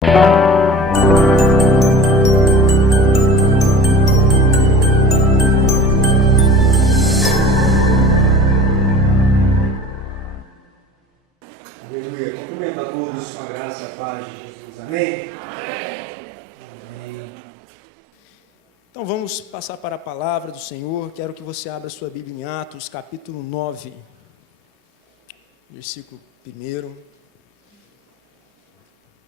Aleluia. Cumprimento a todos com a graça e a paz de Jesus. Amém? Amém. Então vamos passar para a palavra do Senhor. Quero que você abra sua Bíblia em Atos, capítulo 9, versículo 1.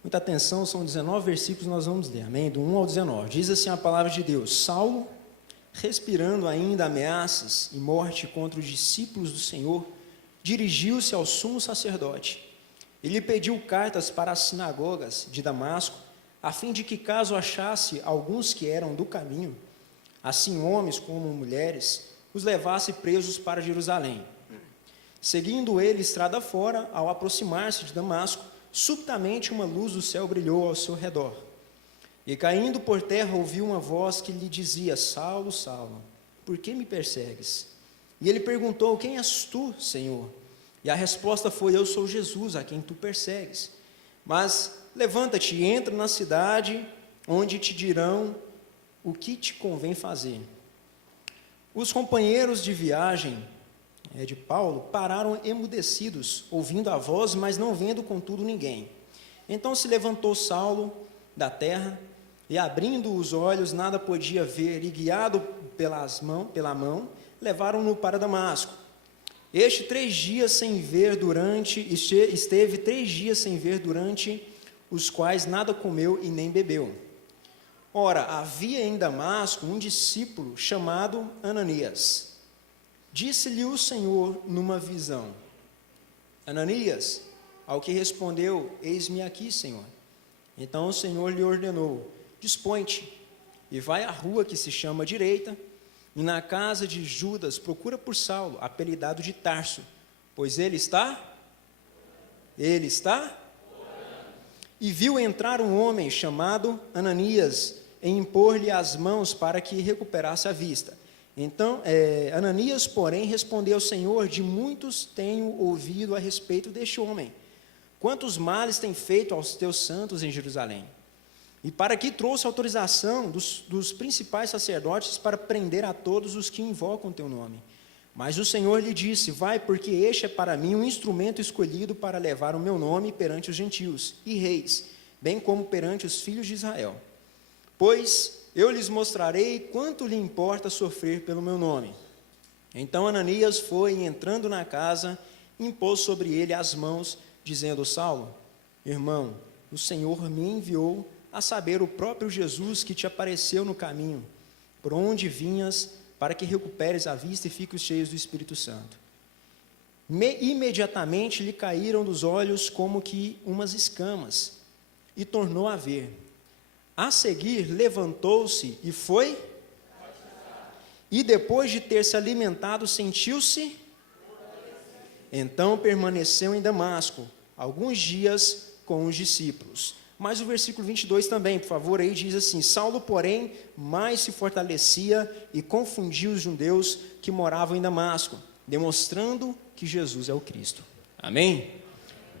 Muita atenção, são 19 versículos, nós vamos ler, amém? Do 1 ao 19. Diz assim a palavra de Deus: Saulo, respirando ainda ameaças e morte contra os discípulos do Senhor, dirigiu-se ao sumo sacerdote. Ele pediu cartas para as sinagogas de Damasco, a fim de que, caso achasse alguns que eram do caminho, assim homens como mulheres, os levasse presos para Jerusalém. Seguindo ele estrada fora, ao aproximar-se de Damasco, subitamente uma luz do céu brilhou ao seu redor. E caindo por terra ouviu uma voz que lhe dizia: Saulo, Saulo, por que me persegues? E ele perguntou: Quem és tu, Senhor? E a resposta foi: Eu sou Jesus, a quem tu persegues. Mas levanta-te e entra na cidade, onde te dirão o que te convém fazer. Os companheiros de viagem de Paulo pararam emudecidos, ouvindo a voz, mas não vendo contudo ninguém. Então se levantou Saulo da terra, e abrindo os olhos nada podia ver, e guiado pela mão, levaram-no para Damasco. Esteve 3 dias sem ver, durante os quais nada comeu e nem bebeu. Ora, havia em Damasco um discípulo chamado Ananias. Disse-lhe o Senhor numa visão: Ananias, ao que respondeu: Eis-me aqui, Senhor. Então o Senhor lhe ordenou: Dispõe-te e vai à rua que se chama Direita, e na casa de Judas procura por Saulo, apelidado de Tarso, pois ele está. E viu entrar um homem chamado Ananias, e impor-lhe as mãos para que recuperasse a vista. Então, Ananias, porém, respondeu ao Senhor: De muitos tenho ouvido a respeito deste homem, quantos males tem feito aos teus santos em Jerusalém. E para que trouxe autorização dos principais sacerdotes para prender a todos os que invocam teu nome. Mas o Senhor lhe disse: Vai, porque este é para mim um instrumento escolhido para levar o meu nome perante os gentios e reis, bem como perante os filhos de Israel. Pois eu lhes mostrarei quanto lhe importa sofrer pelo meu nome. Então Ananias foi, e entrando na casa, impôs sobre ele as mãos, dizendo: Saulo, irmão, o Senhor me enviou, a saber, o próprio Jesus que te apareceu no caminho, por onde vinhas, para que recuperes a vista e fiques cheios do Espírito Santo. Imediatamente lhe caíram dos olhos como que umas escamas, e tornou a ver. A seguir, levantou-se e foi, e depois de ter se alimentado, sentiu-se. Então permaneceu em Damasco alguns dias com os discípulos. Mas o versículo 22 também, por favor, aí diz assim: Saulo, porém, mais se fortalecia e confundia os judeus que moravam em Damasco, demonstrando que Jesus é o Cristo. Amém?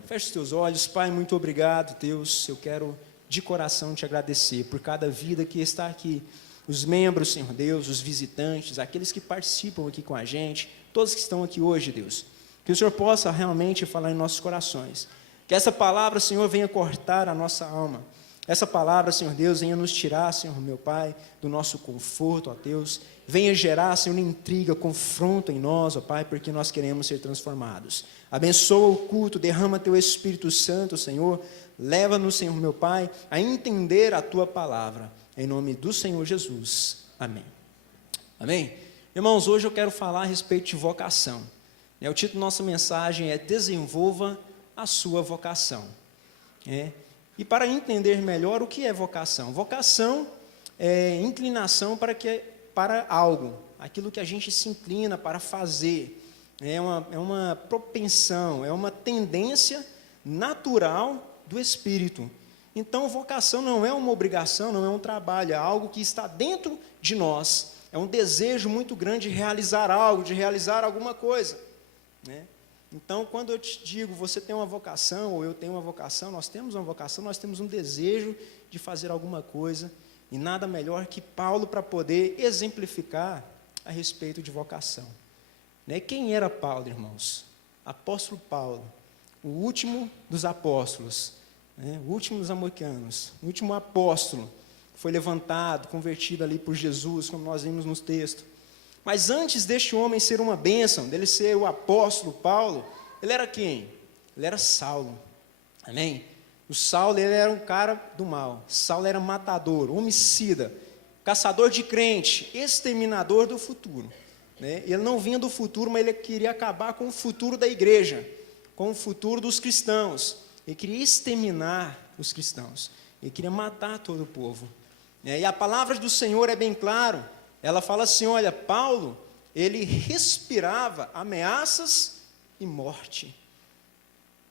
Feche os teus olhos. Pai, muito obrigado, Deus. Eu quero de coração te agradecer por cada vida que está aqui, os membros, Senhor Deus, os visitantes, aqueles que participam aqui com a gente, todos que estão aqui hoje, Deus, que o Senhor possa realmente falar em nossos corações, que essa palavra, Senhor, venha cortar a nossa alma, essa palavra, Senhor Deus, venha nos tirar, Senhor meu Pai, do nosso conforto, ó Deus, venha gerar, Senhor, intriga, confronto em nós, ó Pai, porque nós queremos ser transformados. Abençoa o culto, derrama teu Espírito Santo, Senhor. Leva-nos, Senhor meu Pai, a entender a Tua palavra, em nome do Senhor Jesus. Amém. Amém? Irmãos, hoje eu quero falar a respeito de vocação. O título da nossa mensagem é Desenvolva a Sua Vocação. E para entender melhor o que é vocação? Vocação é inclinação para algo, aquilo que a gente se inclina para fazer. É uma propensão, é uma tendência natural do Espírito. Então, vocação não é uma obrigação, não é um trabalho, é algo que está dentro de nós. É um desejo muito grande de realizar algo, de realizar alguma coisa. Então, quando eu te digo, você tem uma vocação, ou eu tenho uma vocação, nós temos uma vocação, nós temos um desejo de fazer alguma coisa, e nada melhor que Paulo para poder exemplificar a respeito de vocação. Né? Quem era Paulo, irmãos? Apóstolo Paulo, o último dos apóstolos, né? O último dos amorcanos, o último apóstolo, foi levantado, convertido ali por Jesus, como nós vimos nos textos. Mas antes deste homem ser uma bênção, dele ser o apóstolo Paulo, ele era quem? Ele era Saulo, amém? O Saulo, ele era um cara do mal. Saulo era matador, homicida, caçador de crente, exterminador do futuro, né? Ele não vinha do futuro, mas ele queria acabar com o futuro da igreja, com o futuro dos cristãos. Ele queria exterminar os cristãos, ele queria matar todo o povo. E a palavra do Senhor é bem claro, ela fala assim, olha, Paulo, ele respirava ameaças e morte.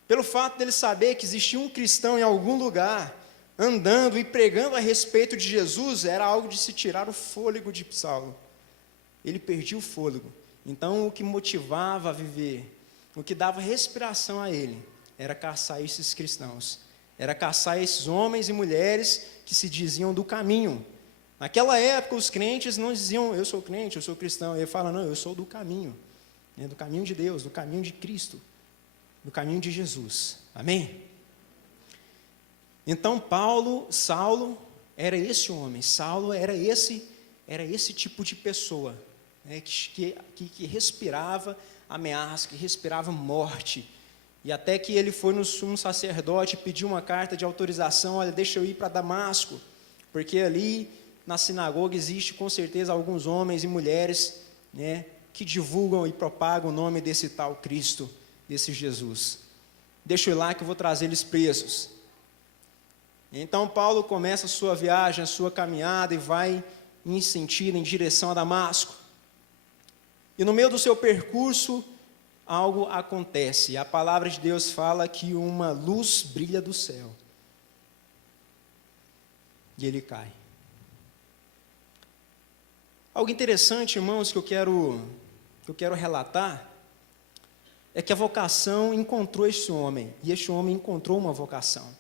Pelo fato dele saber que existia um cristão em algum lugar, andando e pregando a respeito de Jesus, era algo de se tirar o fôlego de Saulo. Ele perdia o fôlego. Então, o que motivava a viver, o que dava respiração a ele, era caçar esses cristãos. Era caçar esses homens e mulheres que se diziam do caminho. Naquela época, os crentes não diziam, eu sou crente, eu sou cristão. Ele fala, não, eu sou do caminho de Deus, do caminho de Cristo, do caminho de Jesus. Amém? Então, Saulo era esse homem. Saulo era esse tipo de pessoa, né, que respirava ameaça, que respirava morte. E até que ele foi no sumo sacerdote e pediu uma carta de autorização, olha, deixa eu ir para Damasco, porque ali na sinagoga existe com certeza alguns homens e mulheres, né, que divulgam e propagam o nome desse tal Cristo, desse Jesus. Deixa eu ir lá que eu vou trazer eles presos. Então Paulo começa a sua viagem, a sua caminhada e vai em sentido, em direção a Damasco. E no meio do seu percurso, algo acontece. A palavra de Deus fala que uma luz brilha do céu. E ele cai. Algo interessante, irmãos, que eu quero relatar, é que a vocação encontrou este homem, e este homem encontrou uma vocação.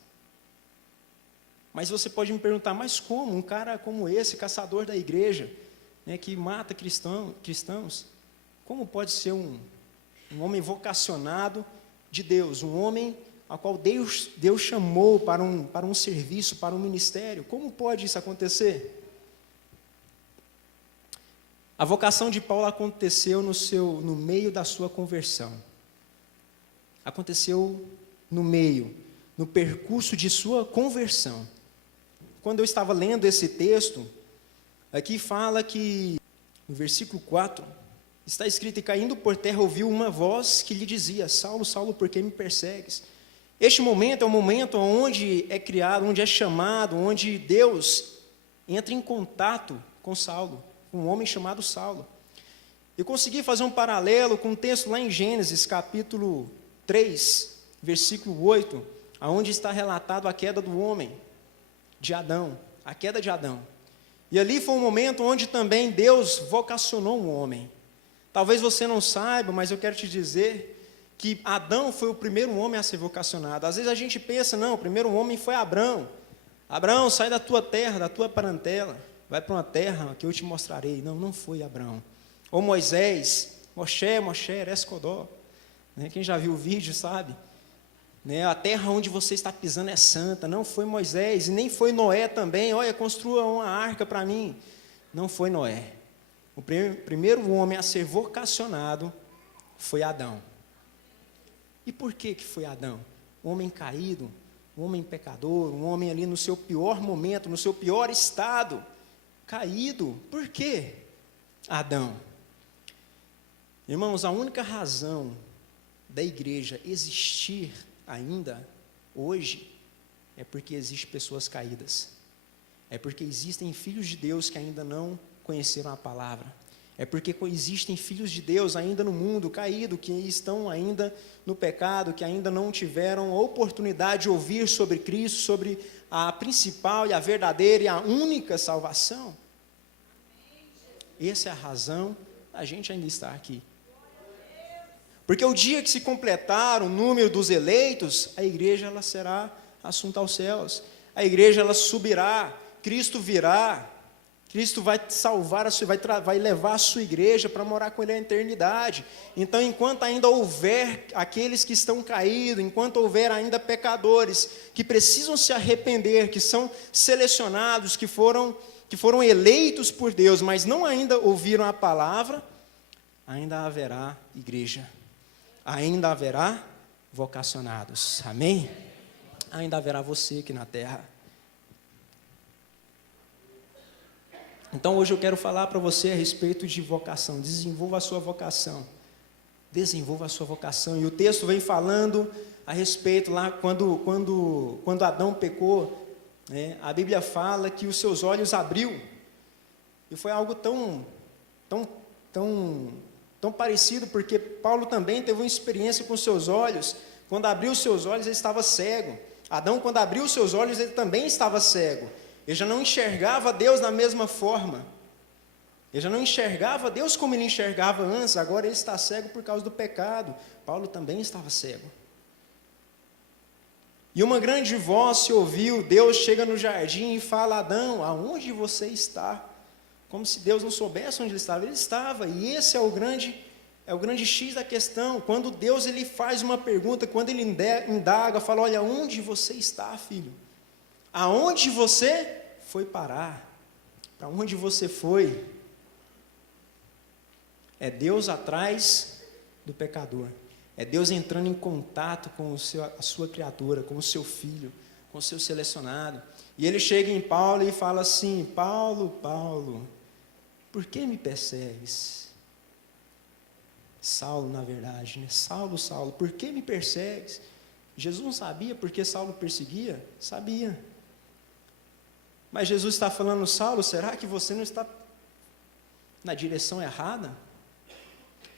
Mas você pode me perguntar, mas como? Um cara como esse, caçador da igreja, né, que mata cristãos, como pode ser um homem vocacionado de Deus, um homem ao qual Deus chamou para um serviço, para um ministério? Como pode isso acontecer? A vocação de Paulo aconteceu no meio da sua conversão. Aconteceu no percurso de sua conversão. Quando eu estava lendo esse texto, aqui fala que, no versículo 4, está escrito, e caindo por terra ouviu uma voz que lhe dizia, Saulo, Saulo, por que me persegues? Este momento é o momento onde é criado, onde é chamado, onde Deus entra em contato com Saulo, um homem chamado Saulo. Eu consegui fazer um paralelo com um texto lá em Gênesis, capítulo 3, versículo 8, onde está relatado a queda do homem, de Adão, a queda de Adão. E ali foi um momento onde também Deus vocacionou um homem. Talvez você não saiba, mas eu quero te dizer que Adão foi o primeiro homem a ser vocacionado. Às vezes a gente pensa, não, o primeiro homem foi Abrão. Abrão, sai da tua terra, da tua parentela, vai para uma terra que eu te mostrarei. Não, não foi Abrão. Ou Moisés, Moshe, Erescodó. Quem já viu o vídeo sabe. A terra onde você está pisando é santa. Não foi Moisés, e nem foi Noé também. Olha, construa uma arca para mim. Não foi Noé. O primeiro homem a ser vocacionado foi Adão. E por que foi Adão? Um homem caído, um homem pecador, um homem ali no seu pior momento, no seu pior estado, caído. Por quê? Adão. Irmãos, a única razão da igreja existir ainda hoje é porque existem pessoas caídas. É porque existem filhos de Deus que ainda não conheceram a palavra. É porque existem filhos de Deus ainda no mundo caído, que estão ainda no pecado, que ainda não tiveram a oportunidade de ouvir sobre Cristo, sobre a principal e a verdadeira e a única salvação. Essa é a razão da gente ainda estar aqui. Porque o dia que se completar o número dos eleitos, a igreja ela será assunta aos céus. A igreja ela subirá, Cristo virá, Cristo vai salvar, vai levar a sua igreja para morar com Ele na eternidade. Então, enquanto ainda houver aqueles que estão caídos, enquanto houver ainda pecadores que precisam se arrepender, que são selecionados, que foram eleitos por Deus, mas não ainda ouviram a palavra, ainda haverá igreja, ainda haverá vocacionados. Amém? Ainda haverá você aqui na terra. Então hoje eu quero falar para você a respeito de vocação. Desenvolva a sua vocação. Desenvolva a sua vocação. E o texto vem falando a respeito lá, quando Adão pecou, né, a Bíblia fala que os seus olhos abriu. E foi algo tão parecido, porque Paulo também teve uma experiência com os seus olhos. Quando abriu os seus olhos, ele estava cego. Adão, quando abriu os seus olhos, ele também estava cego. Ele já não enxergava Deus da mesma forma. Ele já não enxergava Deus como ele enxergava antes. Agora ele está cego por causa do pecado. Paulo também estava cego. E uma grande voz se ouviu. Deus chega no jardim e fala: Adão, aonde você está? Como se Deus não soubesse onde ele estava. Ele estava. E esse é o grande X da questão. Quando Deus ele faz uma pergunta, quando ele indaga, fala: olha, onde você está, filho? Aonde você foi parar? Para onde você foi? É Deus atrás do pecador. É Deus entrando em contato com a sua criatura, com o seu filho, com o seu selecionado. E ele chega em Paulo e fala assim: Paulo, Paulo, por que me persegues? Saulo, na verdade, né? Saulo, Saulo, por que me persegues? Jesus não sabia por que Saulo perseguia? Sabia. Mas Jesus está falando: Saulo, será que você não está na direção errada?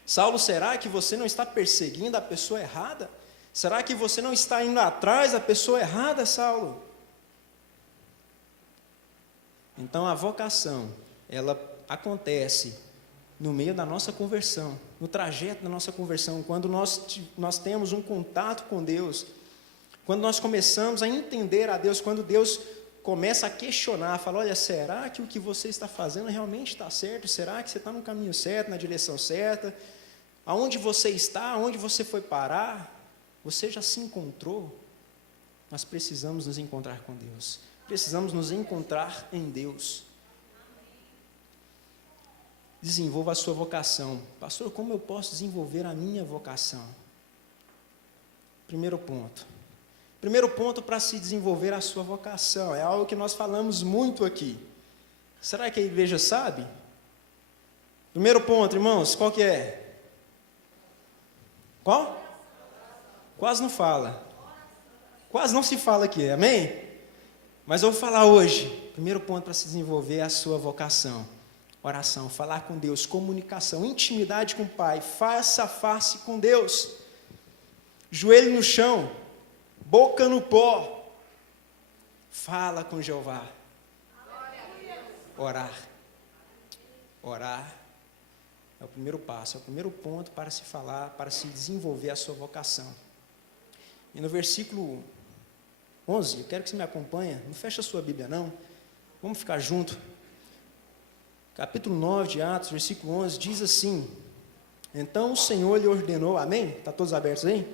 Saulo, será que você não está perseguindo a pessoa errada? Será que você não está indo atrás da pessoa errada, Saulo? Então a vocação, ela acontece no meio da nossa conversão, no trajeto da nossa conversão, quando nós temos um contato com Deus, quando nós começamos a entender a Deus, quando Deus começa a questionar, fala: olha, será que o que você está fazendo realmente está certo? Será que você está no caminho certo, na direção certa? Aonde você está? Aonde você foi parar? Você já se encontrou? Nós precisamos nos encontrar com Deus. Precisamos nos encontrar em Deus. Desenvolva a sua vocação. Pastor, como eu posso desenvolver a minha vocação? Primeiro ponto para se desenvolver a sua vocação, é algo que nós falamos muito aqui. Será que a igreja sabe? Primeiro ponto, irmãos, qual que é? Qual? Quase não fala. Quase não se fala aqui, amém? Mas eu vou falar hoje. Primeiro ponto para se desenvolver a sua vocação: oração, falar com Deus, comunicação, intimidade com o Pai, face a face com Deus, joelho no chão, boca no pó, fala com Jeová. Orar é o primeiro passo, é o primeiro ponto para se falar, para se desenvolver a sua vocação. E no versículo 11, eu quero que você me acompanhe, não fecha a sua Bíblia não, vamos ficar junto. Capítulo 9 de Atos, versículo 11, diz assim: então o Senhor lhe ordenou, amém? Está todos abertos aí?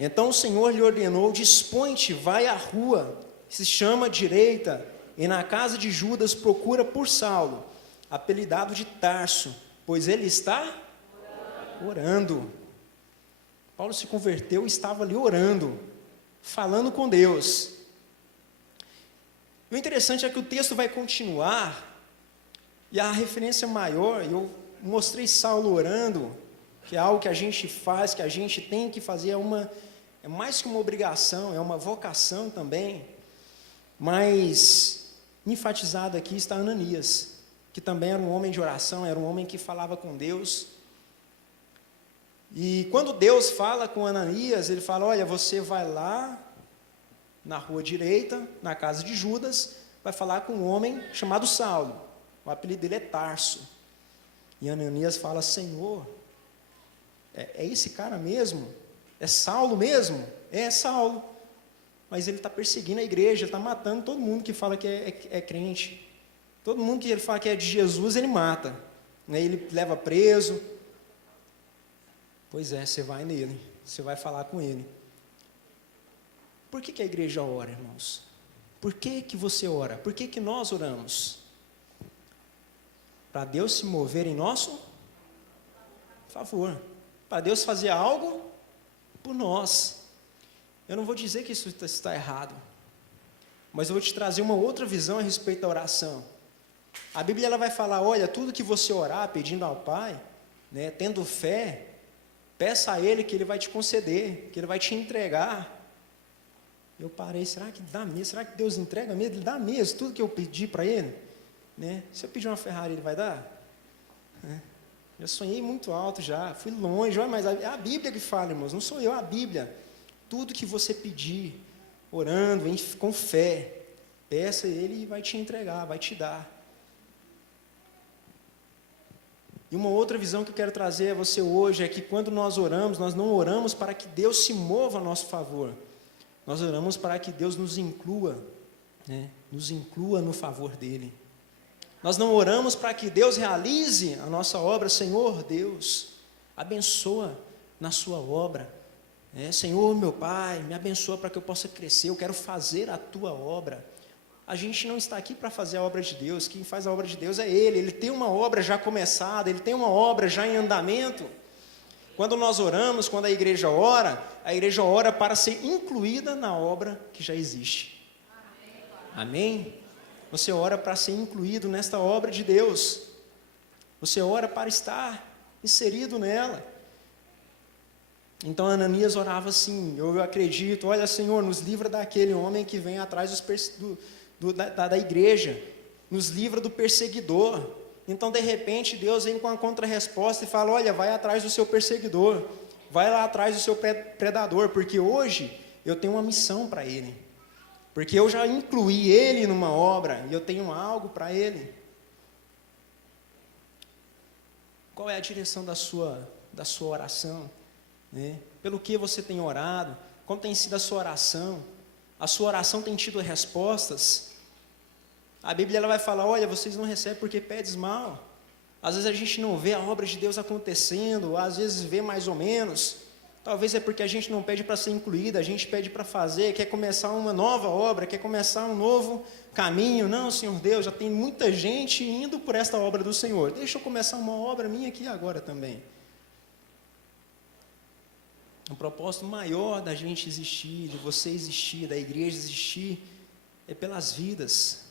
Então o Senhor lhe ordenou: dispõe-te, vai à rua, que se chama Direita, e na casa de Judas procura por Saulo, apelidado de Tarso, pois ele está orando. Paulo se converteu e estava ali orando, falando com Deus. E o interessante é que o texto vai continuar, e a referência maior, eu mostrei Saulo orando, que é algo que a gente faz, que a gente tem que fazer, é mais que uma obrigação, é uma vocação também. Mas enfatizado aqui está Ananias, que também era um homem de oração, era um homem que falava com Deus. E quando Deus fala com Ananias, ele fala: olha, você vai lá na rua direita, na casa de Judas, vai falar com um homem chamado Saulo, o apelido dele é Tarso. E Ananias fala: Senhor, É esse cara mesmo? É Saulo mesmo? É Saulo. Mas ele está perseguindo a igreja, está matando todo mundo que fala que é crente. Todo mundo que ele fala que é de Jesus, ele mata. Né? Ele leva preso. Pois é, você vai nele, você vai falar com ele. Por que a igreja ora, irmãos? Por que você ora? Por que nós oramos? Para Deus se mover em nosso favor. Para Deus fazer algo por nós. Eu não vou dizer que isso está errado, mas eu vou te trazer uma outra visão a respeito da oração. A Bíblia ela vai falar, olha, tudo que você orar pedindo ao Pai, né, tendo fé, peça a Ele que Ele vai te conceder, que Ele vai te entregar. Eu parei, será que dá mesmo? Será que Deus entrega mesmo? Ele dá mesmo tudo que eu pedi para Ele? Né? Se eu pedir uma Ferrari, Ele vai dar? Já sonhei muito alto já, fui longe, mas é a Bíblia que fala, irmãos, não sou eu, é a Bíblia. Tudo que você pedir, orando, com fé, peça a Ele e vai te entregar, vai te dar. E uma outra visão que eu quero trazer a você hoje é que quando nós oramos, nós não oramos para que Deus se mova a nosso favor. Nós oramos para que Deus nos inclua, né? Nos inclua no favor dEle. Nós não oramos para que Deus realize a nossa obra. Senhor Deus, abençoa na sua obra. Senhor, meu Pai, me abençoa para que eu possa crescer, eu quero fazer a tua obra. A gente não está aqui para fazer a obra de Deus, quem faz a obra de Deus é Ele tem uma obra já começada, Ele tem uma obra já em andamento. Quando nós oramos, quando a igreja ora para ser incluída na obra que já existe. Amém? Você ora para ser incluído nesta obra de Deus, você ora para estar inserido nela. Então Ananias orava assim, eu acredito, olha Senhor, nos livra daquele homem que vem atrás da igreja, nos livra do perseguidor. Então de repente Deus vem com a contra-resposta e fala, olha, vai atrás do seu perseguidor, vai lá atrás do seu predador, porque hoje eu tenho uma missão para ele, porque eu já incluí ele numa obra, e eu tenho algo para ele. Qual é a direção da sua oração? Pelo que você tem orado? Como tem sido a sua oração? A sua oração tem tido respostas? A Bíblia ela vai falar, olha, vocês não recebem porque pedes mal. Às vezes a gente não vê a obra de Deus acontecendo, às vezes vê mais ou menos. Talvez é porque a gente não pede para ser incluída, a gente pede para fazer, quer começar uma nova obra, quer começar um novo caminho. Não, Senhor Deus, já tem muita gente indo por esta obra do Senhor. Deixa eu começar uma obra minha aqui agora também. Um propósito maior da gente existir, de você existir, da igreja existir, é pelas vidas.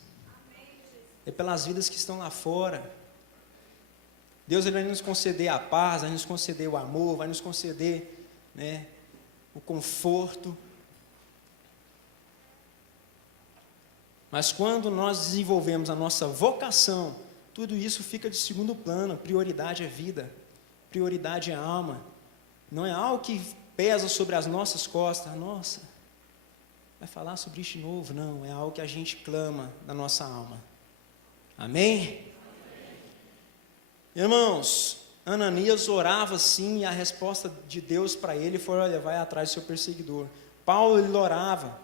É pelas vidas que estão lá fora. Deus ele vai nos conceder a paz, vai nos conceder o amor, vai nos conceder, né, o conforto. Mas quando nós desenvolvemos a nossa vocação, tudo isso fica de segundo plano. Prioridade é vida, prioridade é alma. Não é algo que pesa sobre as nossas costas. Nossa, vai falar sobre isso de novo? Não, é algo que a gente clama na nossa alma. Amém? Irmãos, Ananias orava assim, e a resposta de Deus para ele foi, olha, vai atrás do seu perseguidor. Paulo, ele orava.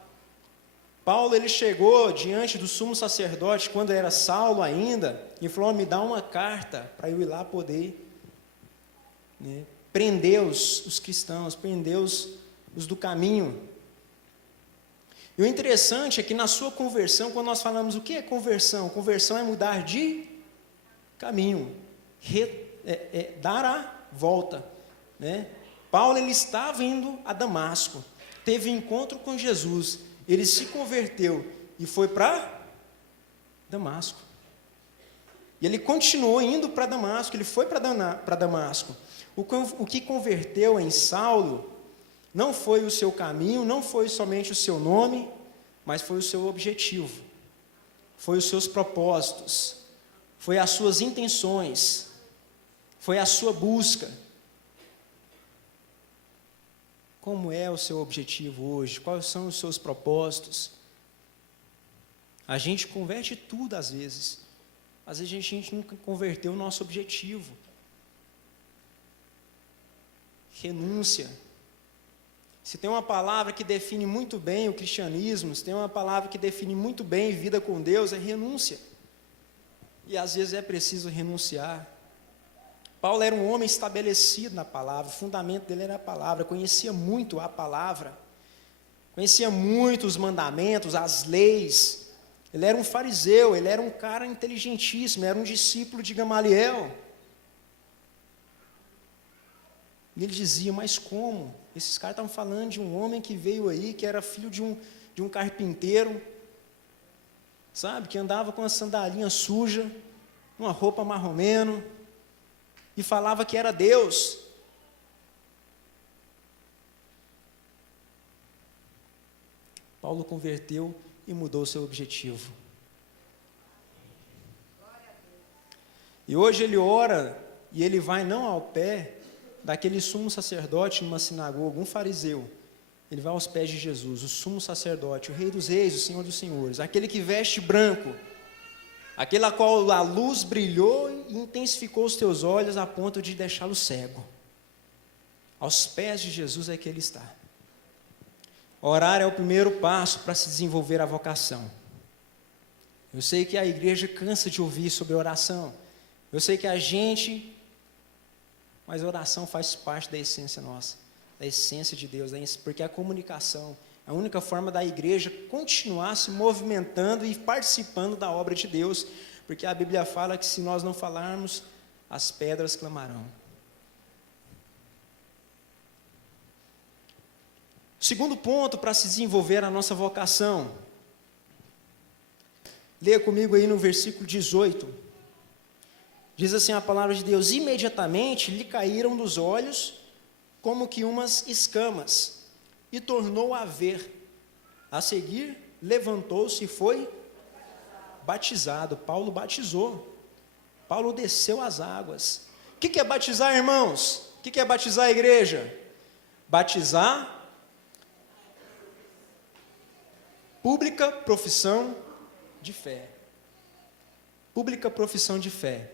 Paulo, ele chegou diante do sumo sacerdote, quando era Saulo ainda, e falou, me dá uma carta, para eu ir lá poder, né, prender os cristãos, prender os do caminho. E o interessante é que na sua conversão, quando nós falamos o que é conversão? Conversão é mudar de caminho, dar a volta. Né? Paulo ele estava indo a Damasco, teve um encontro com Jesus, ele se converteu e foi para Damasco. E ele continuou indo para Damasco, ele foi para Damasco. O que converteu em Saulo não foi o seu caminho, não foi somente o seu nome, mas foi o seu objetivo, foi os seus propósitos, foi as suas intenções, foi a sua busca. Como é o seu objetivo hoje? Quais são os seus propósitos? A gente converte tudo às vezes a gente nunca converteu o nosso objetivo. renúncia. Se tem uma palavra que define muito bem o cristianismo, se tem uma palavra que define muito bem vida com Deus, é renúncia. E às vezes é preciso renunciar. Paulo era um homem estabelecido na palavra, o fundamento dele era a palavra, conhecia muito a palavra, conhecia muito os mandamentos, as leis. Ele era um fariseu, ele era um cara inteligentíssimo, era um discípulo de Gamaliel. E ele dizia, mas como? Esses caras estavam falando de um homem que veio aí, que era filho de um carpinteiro, sabe, que andava com uma sandalinha suja, uma roupa marromeno, e falava que era Deus. Paulo converteu e mudou seu objetivo. E hoje ele ora, e ele vai não ao pé daquele sumo sacerdote numa sinagoga, um fariseu. Ele vai aos pés de Jesus, o sumo sacerdote, o Rei dos Reis, o Senhor dos Senhores, aquele que veste branco, aquele a qual a luz brilhou e intensificou os teus olhos a ponto de deixá-lo cego. Aos pés de Jesus é que ele está. Orar é o primeiro passo para se desenvolver a vocação. Eu sei que a igreja cansa de ouvir sobre oração. Eu sei que mas a oração faz parte da essência nossa, da essência de Deus, porque a comunicação é a única forma da igreja continuar se movimentando e participando da obra de Deus, porque a Bíblia fala que se nós não falarmos, as pedras clamarão. Segundo ponto para se desenvolver a nossa vocação. Leia comigo aí no versículo 18. Diz assim a palavra de Deus: imediatamente lhe caíram dos olhos como que umas escamas, e tornou a ver. A seguir, levantou-se e foi batizado. Paulo batizou. Paulo desceu as águas. O que é batizar, irmãos? O que é batizar a igreja? Batizar, pública profissão de fé. Pública profissão de fé.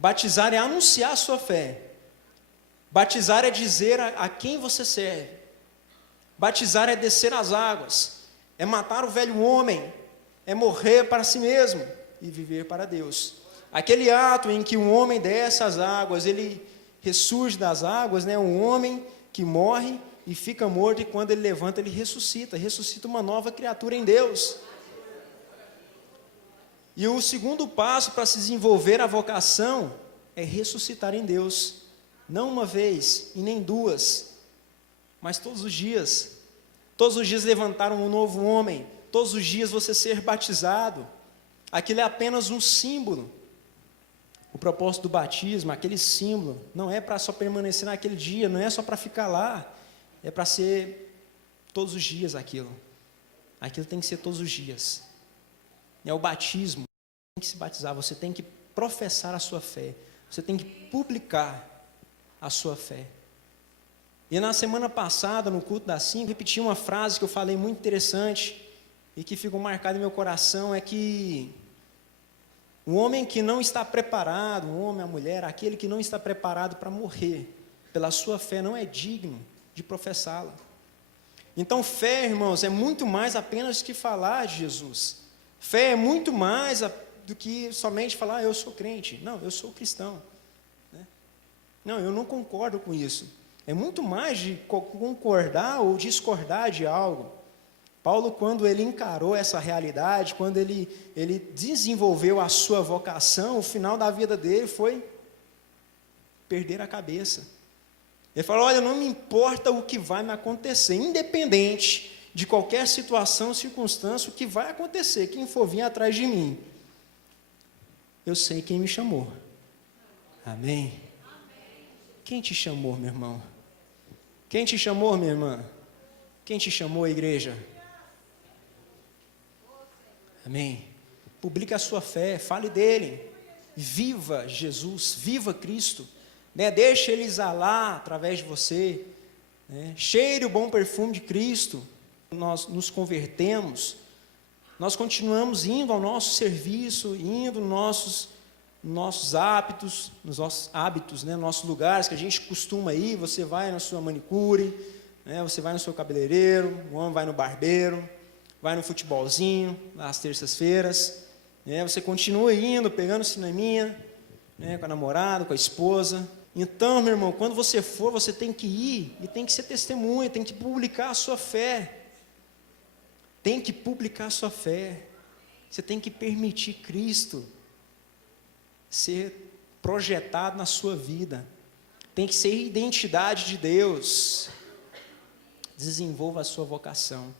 Batizar é anunciar a sua fé. Batizar é dizer a quem você serve. Batizar é descer as águas. É matar o velho homem. É morrer para si mesmo e viver para Deus. Aquele ato em que um homem desce as águas, ele ressurge das águas, né? Um homem que morre e fica morto, e quando ele levanta, ele ressuscita uma nova criatura em Deus. E o segundo passo para se desenvolver a vocação é ressuscitar em Deus. Não uma vez e nem duas, mas todos os dias. Todos os dias levantar um novo homem. Todos os dias você ser batizado. Aquilo é apenas um símbolo. O propósito do batismo, aquele símbolo, não é para só permanecer naquele dia, não é só para ficar lá. É para ser todos os dias aquilo. Aquilo tem que ser todos os dias. É o batismo. Você tem que se batizar, você tem que professar a sua fé. Você tem que publicar a sua fé. E na semana passada, no culto das 5, repeti uma frase que eu falei muito interessante e que ficou marcada em meu coração, é que o homem que não está preparado, o homem, a mulher, aquele que não está preparado para morrer pela sua fé, não é digno de professá-la. Então, fé, irmãos, é muito mais apenas que falar de Jesus. Fé é muito mais do que somente falar, eu sou crente. Não, eu sou cristão. Não, eu não concordo com isso. É muito mais de concordar ou discordar de algo. Paulo, quando ele encarou essa realidade, quando ele desenvolveu a sua vocação, o final da vida dele foi perder a cabeça. Ele falou, olha, não me importa o que vai me acontecer, independente de qualquer situação, circunstância, o que vai acontecer, quem for vir atrás de mim, eu sei quem me chamou. Amém? Quem te chamou, meu irmão? Quem te chamou, minha irmã? Quem te chamou, igreja? Amém? Publique a sua fé, fale dele, viva Jesus, viva Cristo, né? Deixe ele exalar através de você, né? Cheire o bom perfume de Cristo. Nós nos convertemos, nós continuamos indo ao nosso serviço, indo nos nossos nossos hábitos, né, nossos lugares que a gente costuma ir. Você vai na sua manicure, né, você vai no seu cabeleireiro, o homem vai no barbeiro, vai no futebolzinho, às terças-feiras, né, você continua indo, pegando cineminha, né, com a namorada, com a esposa. Então, meu irmão, quando você for, você tem que ir e tem que ser testemunha, tem que publicar a sua fé. Tem que publicar a sua fé. Você tem que permitir Cristo ser projetado na sua vida. Tem que ser identidade de Deus. Desenvolva a sua vocação.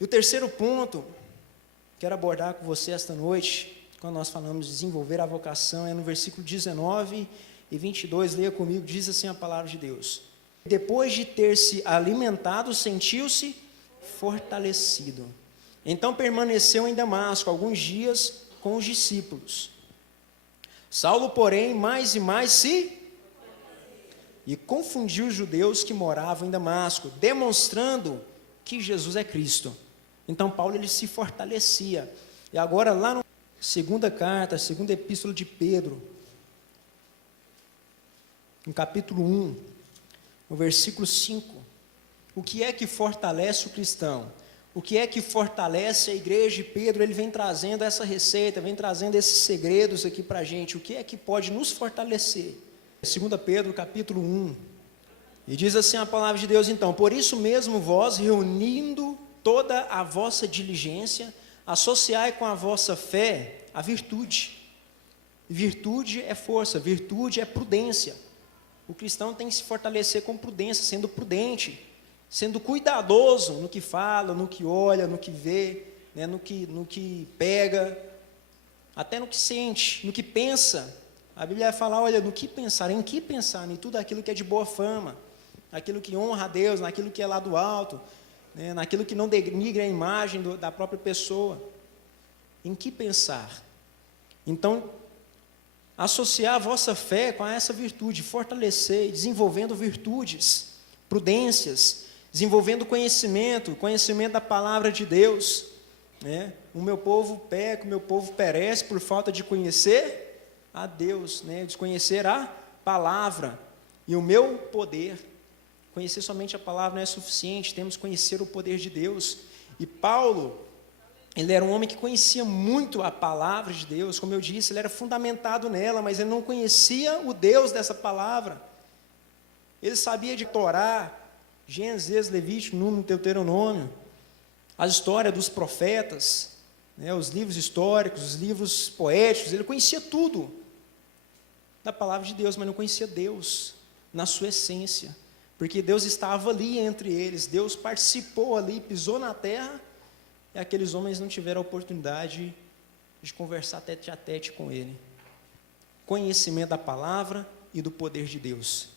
E o terceiro ponto que quero abordar com você esta noite, quando nós falamos de desenvolver a vocação, é no versículo 19 e 22, leia comigo, diz assim a palavra de Deus: depois de ter se alimentado, sentiu-se fortalecido. Então permaneceu em Damasco alguns dias com os discípulos. Saulo, porém, mais e mais e confundiu os judeus que moravam em Damasco, demonstrando que Jesus é Cristo. Então Paulo ele se fortalecia. E agora lá no segunda epístola de Pedro, no capítulo 1, no versículo 5, o que é que fortalece o cristão? O que é que fortalece a igreja? E Pedro ele vem trazendo essa receita, vem trazendo esses segredos aqui para a gente. O que é que pode nos fortalecer? 2 Pedro capítulo 1, e diz assim a palavra de Deus: então, por isso mesmo vós, reunindo toda a vossa diligência, associai com a vossa fé a virtude. Virtude é força, virtude é prudência. O cristão tem que se fortalecer com prudência, sendo prudente, sendo cuidadoso no que fala, no que olha, no que vê, né, no que pega, até no que sente, no que pensa. A Bíblia vai falar, olha, no que pensar, em que pensar, em tudo aquilo que é de boa fama, naquilo que honra a Deus, naquilo que é lá do alto, né, naquilo que não denigra a imagem da própria pessoa. Em que pensar? Então, associar a vossa fé com essa virtude, fortalecer, desenvolvendo virtudes, prudências, desenvolvendo conhecimento da palavra de Deus, né? O meu povo peca, o meu povo perece por falta de conhecer a Deus, né? Desconhecer a palavra. E o meu poder, conhecer somente a palavra não é suficiente, temos que conhecer o poder de Deus. E Paulo, ele era um homem que conhecia muito a palavra de Deus, como eu disse, ele era fundamentado nela, mas ele não conhecia o Deus dessa palavra. Ele sabia de Torá, Gênesis, Levítico, Número, Deuteronômio, a história dos profetas, né, os livros históricos, os livros poéticos, ele conhecia tudo da palavra de Deus, mas não conhecia Deus na sua essência, porque Deus estava ali entre eles, Deus participou ali, pisou na terra, e aqueles homens não tiveram a oportunidade de conversar tete a tete com ele. Conhecimento da palavra e do poder de Deus.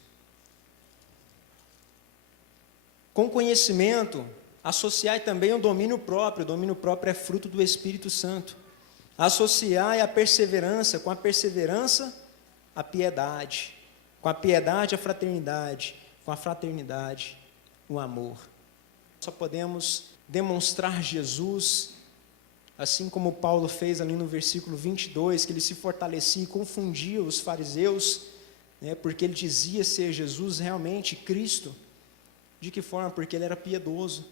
Com conhecimento, associai também o domínio próprio. O domínio próprio é fruto do Espírito Santo. Associai a perseverança, com a perseverança, a piedade. Com a piedade, a fraternidade. Com a fraternidade, o amor. Só podemos demonstrar Jesus, assim como Paulo fez ali no versículo 22, que ele se fortalecia e confundia os fariseus, né, porque ele dizia ser Jesus realmente Cristo. De que forma? Porque ele era piedoso.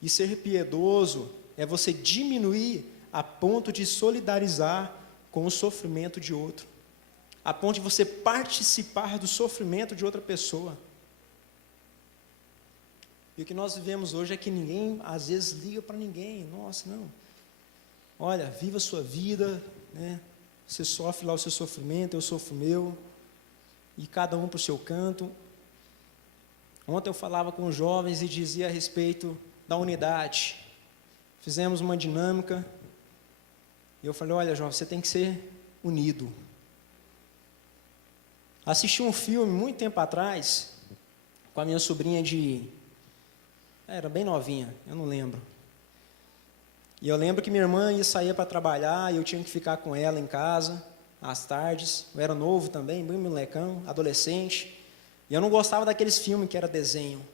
E ser piedoso é você diminuir a ponto de solidarizar com o sofrimento de outro, a ponto de você participar do sofrimento de outra pessoa. E o que nós vivemos hoje é que ninguém, às vezes, liga para ninguém. Nossa, não. Olha, viva a sua vida, né? Você sofre lá o seu sofrimento, eu sofro o meu, e cada um para o seu canto. Ontem eu falava com os jovens e dizia a respeito da unidade. Fizemos uma dinâmica, e eu falei, olha, jovem, você tem que ser unido. Assisti um filme, muito tempo atrás, com a minha sobrinha era bem novinha, eu não lembro. E eu lembro que minha irmã ia sair para trabalhar, e eu tinha que ficar com ela em casa, às tardes. Eu era novo também, bem molecão, adolescente. E eu não gostava daqueles filmes que era desenho.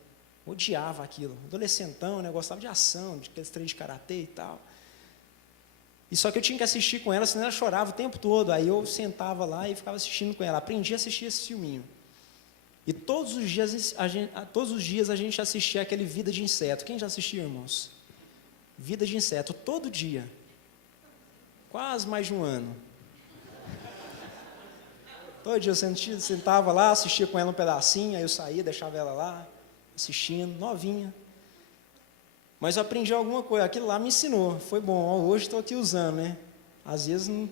Odiava aquilo. Adolescentão, né? Eu gostava de ação, de aqueles treinos de karatê e tal. E só que eu tinha que assistir com ela, senão ela chorava o tempo todo. Aí eu sentava lá e ficava assistindo com ela. Aprendi a assistir esse filminho. E todos os dias a gente assistia aquele Vida de Inseto. Quem já assistiu, irmãos? Vida de Inseto, todo dia. Quase mais de um ano. Todo dia eu sentava lá, assistia com ela um pedacinho, aí eu saía, deixava ela lá, assistindo, novinha. Mas eu aprendi alguma coisa, aquilo lá me ensinou, foi bom, hoje estou aqui usando, né? Às vezes não...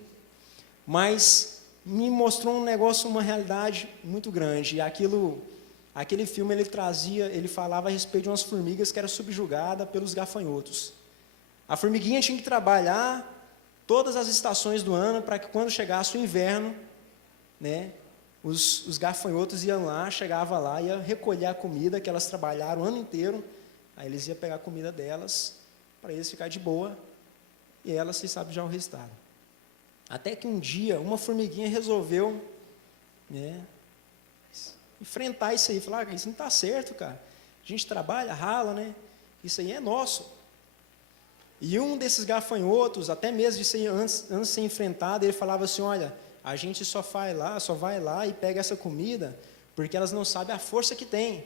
Mas me mostrou um negócio, uma realidade muito grande. E aquele filme ele falava a respeito de umas formigas que eram subjugadas pelos gafanhotos. A formiguinha tinha que trabalhar todas as estações do ano para que quando chegasse o inverno, né, os gafanhotos iam lá, chegavam lá, iam recolher a comida que elas trabalharam o ano inteiro, aí eles iam pegar a comida delas, para eles ficar de boa, e elas, se sabe já o resultado. Até que um dia, uma formiguinha resolveu, né, enfrentar isso aí, falar, isso não está certo, cara, a gente trabalha, rala, né, isso aí é nosso. E um desses gafanhotos, até mesmo antes de ser enfrentado, ele falava assim, olha, a gente só vai lá e pega essa comida, porque elas não sabem a força que tem.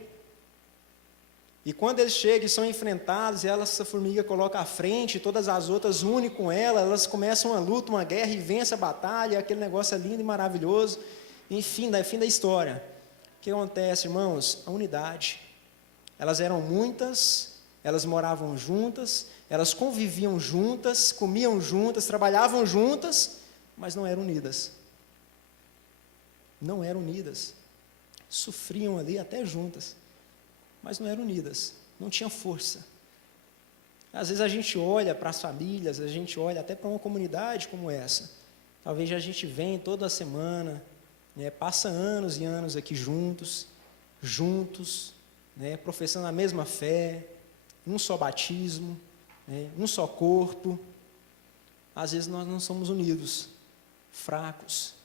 E quando eles chegam e são enfrentados, essa formiga coloca à frente, todas as outras unem com ela, elas começam uma luta, uma guerra e vencem a batalha, aquele negócio é lindo e maravilhoso. Enfim, fim da história. O que acontece, irmãos? A unidade. Elas eram muitas, elas moravam juntas, elas conviviam juntas, comiam juntas, trabalhavam juntas, mas não eram unidas. Não eram unidas. Sofriam ali até juntas, mas não eram unidas. Não tinham força. Às vezes a gente olha para as famílias, a gente olha até para uma comunidade como essa. Talvez a gente vem toda semana, né, passa anos e anos aqui juntos, né, professando a mesma fé, um só batismo, né, um só corpo. Às vezes nós não somos unidos, fracos.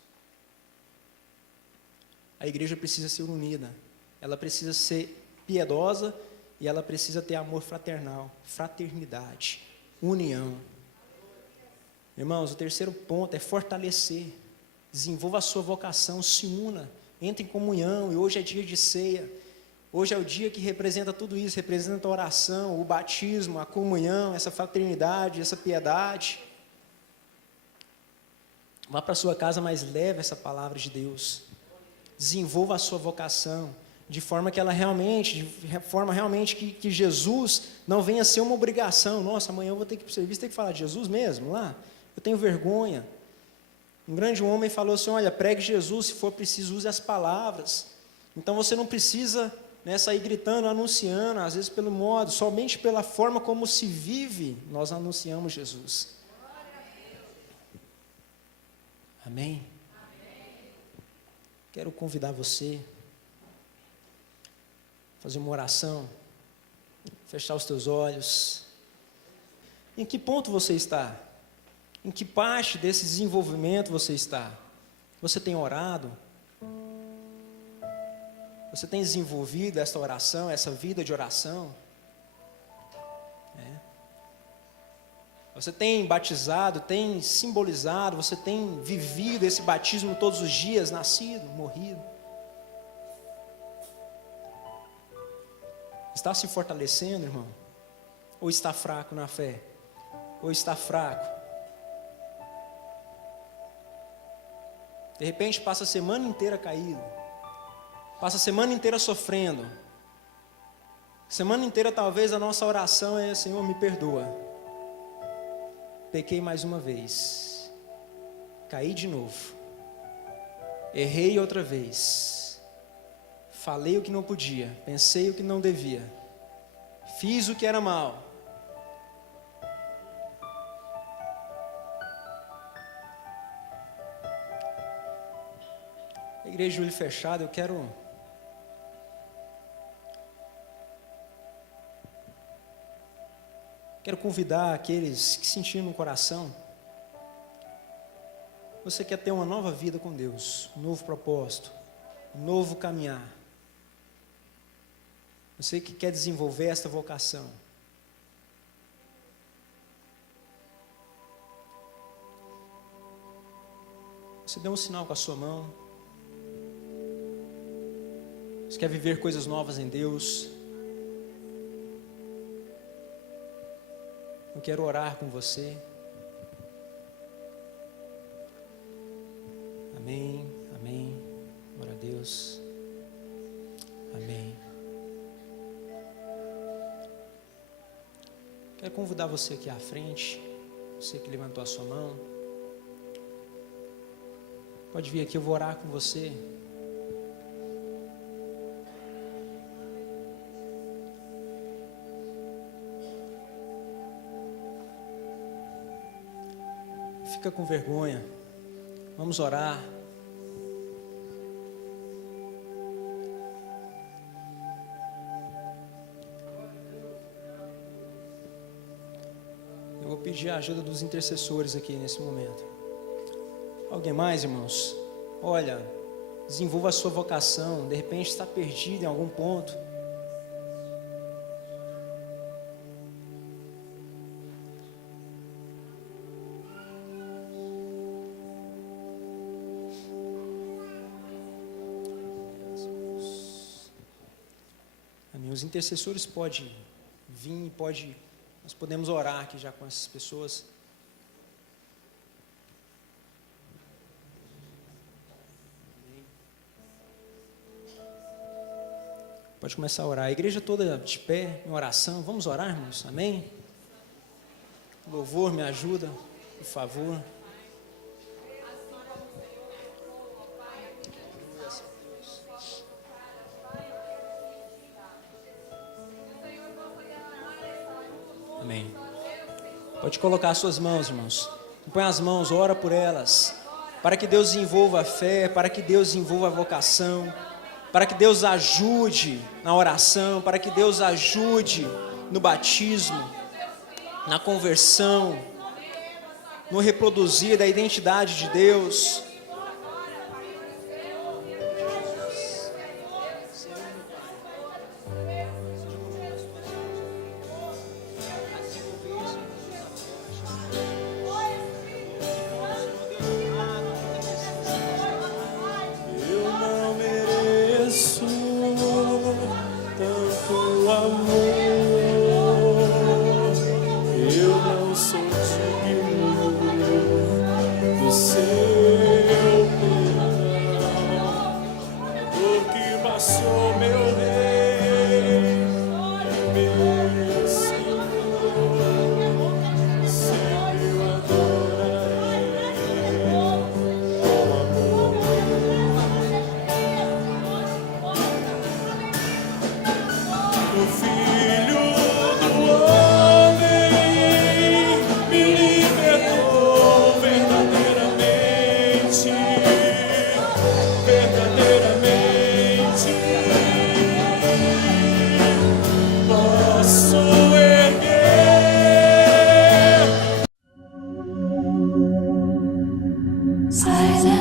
A igreja precisa ser unida, ela precisa ser piedosa e ela precisa ter amor fraternal, fraternidade, união. Irmãos, o terceiro ponto é fortalecer, desenvolva a sua vocação, se una, entre em comunhão, e hoje é dia de ceia, hoje é o dia que representa tudo isso, representa a oração, o batismo, a comunhão, essa fraternidade, essa piedade. Vá para a sua casa, mas leve essa palavra de Deus. Desenvolva a sua vocação, de forma que que Jesus não venha ser uma obrigação. Nossa, amanhã eu vou ter que ir para o serviço, ter que falar de Jesus mesmo lá? Eu tenho vergonha. Um grande homem falou assim, olha, pregue Jesus, se for preciso, use as palavras. Então você não precisa, né, sair gritando, anunciando, às vezes pelo modo, somente pela forma como se vive, nós anunciamos Jesus. Amém? Quero convidar você a fazer uma oração, fechar os teus olhos. Em que ponto você está? Em que parte desse desenvolvimento você está? Você tem orado? Você tem desenvolvido essa oração, essa vida de oração? Você tem batizado, tem simbolizado, você tem vivido esse batismo todos os dias, nascido, morrido? Está se fortalecendo, irmão? Ou está fraco na fé? Ou está fraco? De repente passa a semana inteira caído, passa a semana inteira sofrendo, semana inteira talvez a nossa oração é: Senhor, me perdoa, pequei mais uma vez, caí de novo, errei outra vez, falei o que não podia, pensei o que não devia, fiz o que era mal. Igreja de olho fechado, eu quero convidar aqueles que sentiram no coração, você quer ter uma nova vida com Deus, um novo propósito, um novo caminhar, você que quer desenvolver esta vocação, Você deu um sinal com a sua mão. Você quer viver coisas novas em Deus. Eu quero orar com você. Amém, amém. Glória a Deus. Amém. Quero convidar você aqui à frente. Você que levantou a sua mão. Pode vir aqui, eu vou orar com você. Fica com vergonha. Vamos orar. Eu vou pedir a ajuda dos intercessores aqui nesse momento. Alguém mais, irmãos? Olha, desenvolva a sua vocação. De repente está perdido em algum ponto. Amém. Os intercessores podem vir, nós podemos orar aqui já com essas pessoas. Pode começar a orar. A igreja toda de pé, em oração. Vamos orar, irmãos? Amém? Louvor, me ajuda, por favor. Amém. Pode colocar as suas mãos, irmãos. Põe as mãos, ora por elas. Para que Deus desenvolva a fé, para que Deus desenvolva a vocação. Para que Deus ajude na oração, para que Deus ajude no batismo, na conversão, no reproduzir da identidade de Deus. Silence.